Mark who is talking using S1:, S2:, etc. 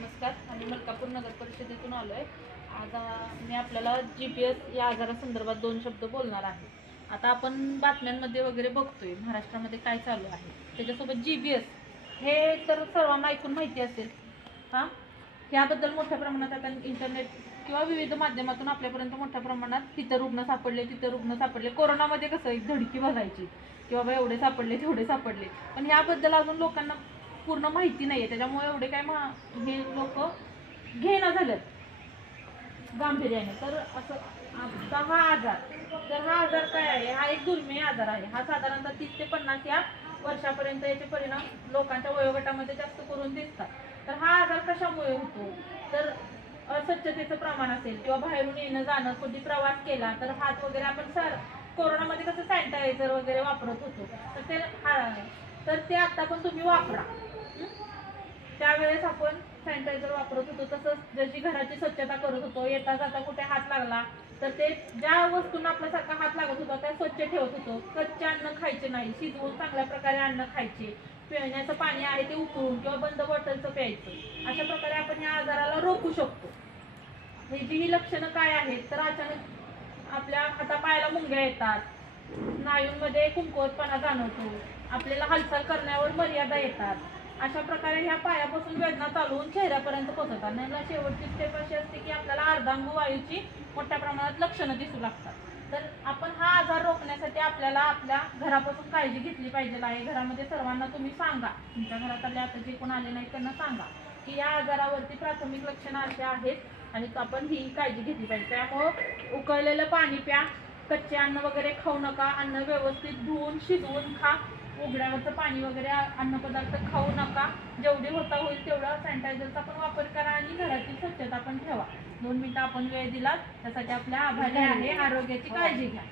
S1: नमस्कार. आम्ही मलकापूर नगर परिषदेतून आलो आहे आज मी आपल्याला जी पी एस या आजारासंदर्भात दोन शब्द बोलणार आहे. आता आपण बातम्यांमध्ये वगैरे बघतोय महाराष्ट्रामध्ये काय चालू आहे. त्याच्यासोबत जी बी एस हे तर सर्वांना ऐकून माहिती असेल. हां? याबद्दल मोठ्या प्रमाणात आपण इंटरनेट किंवा विविध माध्यमातून आपल्यापर्यंत मोठ्या प्रमाणात तिथं रुग्ण सापडले तिथं रुग्ण सापडले. कोरोनामध्ये कसं एक धडकी बघायची की बाबा एवढे सापडले तेवढे सापडले. पण याबद्दल अजून लोकांना पूर्ण माहिती नाही आहे त्याच्यामुळे एवढे काय मा हे लोक घेणं झालेत. गांभीर्याने. तर असं आता हा आजार. तर हा आजार काय आहे? हा एक दुर्मिळ आजार आहे. हा साधारणतः तीस ते पन्नास या वर्षापर्यंत याचे परिणाम लोकांच्या वयोगटामध्ये जास्त करून दिसतात. तर हा आजार कशामुळे होतो? तर अस्वच्छतेचं प्रमाण असेल किंवा बाहेरून येणं जाणं कधी प्रवास केला तर हात वगैरे आपण सर कोरोनामध्ये कसं सॅनिटायझर वगैरे वापरत होतो. तर ते हा- तर ते आता पण तुम्ही वापरा. त्यावेळेस आपण सॅनिटायझर वापरत होतो. तसंच जशी घराची स्वच्छता करत होतो येता जाता कुठे हात लागला तर ते ज्या वस्तूंना आपल्यासारखा हात लागत होता त्या स्वच्छ ठेवत होतो. कच्चे अन्न खायचे नाही शिजवून चांगल्या प्रकारे अन्न खायचे. पिण्याचं पाणी आहे ते उकळून किंवा बंद बॉटलचं प्यायचं. अशा प्रकारे आपण या आजाराला रोखू शकतो. ह्याची ही लक्षणं काय आहेत तर अचानक आपल्या हातापायाला मुंग्या येतात. स्नायूंमध्ये कुंकवतपणा जाणवतो. आपल्याला हालचाल करण्यावर मर्यादा येतात. अशा प्रकारे ह्या पायापासून वेदना चालवून चेहऱ्यापर्यंत पोहोचतात नाही शेवटची स्टेप अशी असते की आपल्याला अर्धांग वायूची मोठ्या प्रमाणात लक्षणं दिसू लागतात. तर आपण हा आजार रोखण्यासाठी आपल्याला आपल्या घरापासून काळजी घेतली पाहिजे आहे. घरामध्ये सर्वांना तुम्ही सांगा. तुमच्या घरात आले आता जे कोण आले नाही त्यांना सांगा की या आजारावरती प्राथमिक लक्षणं अशी आहेत आणि आपण ही काळजी घेतली पाहिजे. त्यामुळं उकळलेलं पाणी प्या. कच्चे अन्न वगैरे खाऊ नका. अन्न व्यवस्थित धुवून शिजवून खा. उघड्यावरचं पाणी वगैरे अन्नपदार्थ खाऊ नका. जेवढे होता होईल तेवढा सॅनिटायझरचा पण वापर करा आणि घराची स्वच्छता पण ठेवा. दोन मिनिटं आपण वेळ दिलात. त्यासाठी आपल्या आभारी आहे. आरोग्याची काळजी घ्या.